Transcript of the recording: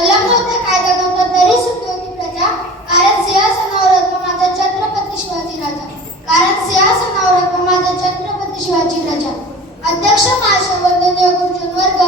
कलम नव्हते कायदा नव्हता तरी सुखी होती प्रजा, कारण सिंहासनावर होता माझा छत्रपती शिवाजी राजा, कारण सिंहासनावर होता माझा छत्रपती शिवाजी राजा. अध्यक्ष महाशय, वंदनीय गुरुजन वर्ग,